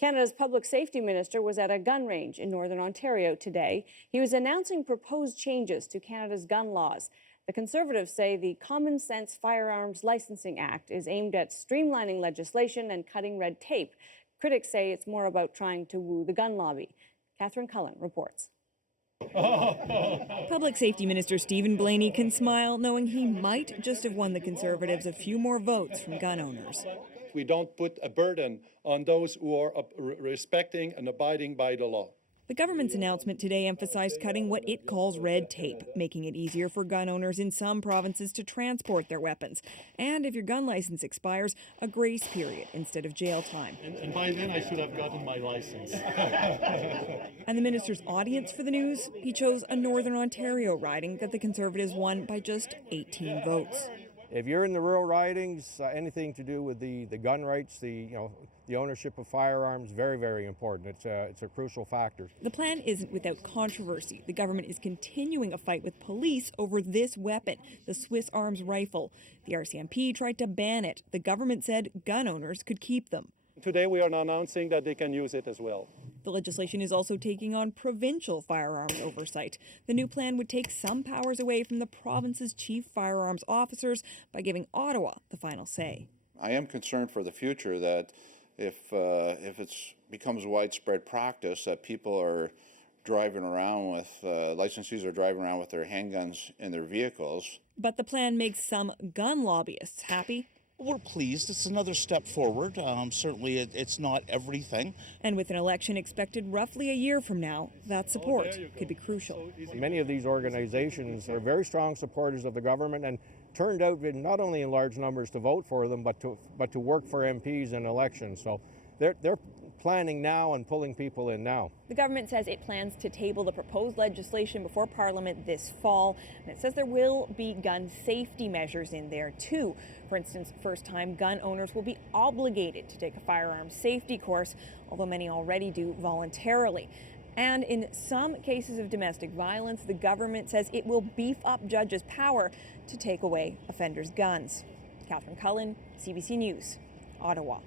Canada's public safety minister was at a gun range in Northern Ontario today. He was announcing proposed changes to Canada's gun laws. The Conservatives say the Common Sense Firearms Licensing Act is aimed at streamlining legislation and cutting red tape. Critics say it's more about trying to woo the gun lobby. Catherine Cullen reports. Public Safety Minister Blaney can smile knowing he might just have won the Conservatives a few more votes from gun owners. We don't put a burden on those who are respecting and abiding by the law. The government's announcement today emphasized cutting what it calls red tape, making it easier for gun owners in some provinces to transport their weapons. And if your gun license expires, a grace period instead of jail time. And by then I should have gotten my license. And the minister's audience for the news? He chose a Northern Ontario riding that the Conservatives won by just 18 votes. If you're in the rural ridings, anything to do with the gun rights, the ownership of firearms, very, very important. It's a crucial factor. The plan isn't without controversy. The government is continuing a fight with police over this weapon, the Swiss Arms rifle. The RCMP tried to ban it. The government said gun owners could keep them. Today we are announcing that they can use it as well. The legislation is also taking on provincial firearms oversight. The new plan would take some powers away from the province's chief firearms officers by giving Ottawa the final say. I am concerned for the future that if it becomes widespread practice that people are driving around with, licensees are driving around with their handguns in their vehicles. But the plan makes some gun lobbyists happy. We're pleased. It's another step forward. Certainly it's not everything. And with an election expected roughly a year from now, that support could be crucial. Many of these organizations are very strong supporters of the government and turned out not only in large numbers to vote for them, but to work for MPs in elections. So they're planning now and pulling people in now. The government says it plans to table the proposed legislation before Parliament this fall, and it says there will be gun safety measures in there too. For instance, first-time gun owners will be obligated to take a firearms safety course, although many already do voluntarily. And in some cases of domestic violence, the government says it will beef up judges' power to take away offenders' guns. Catherine Cullen, CBC News, Ottawa.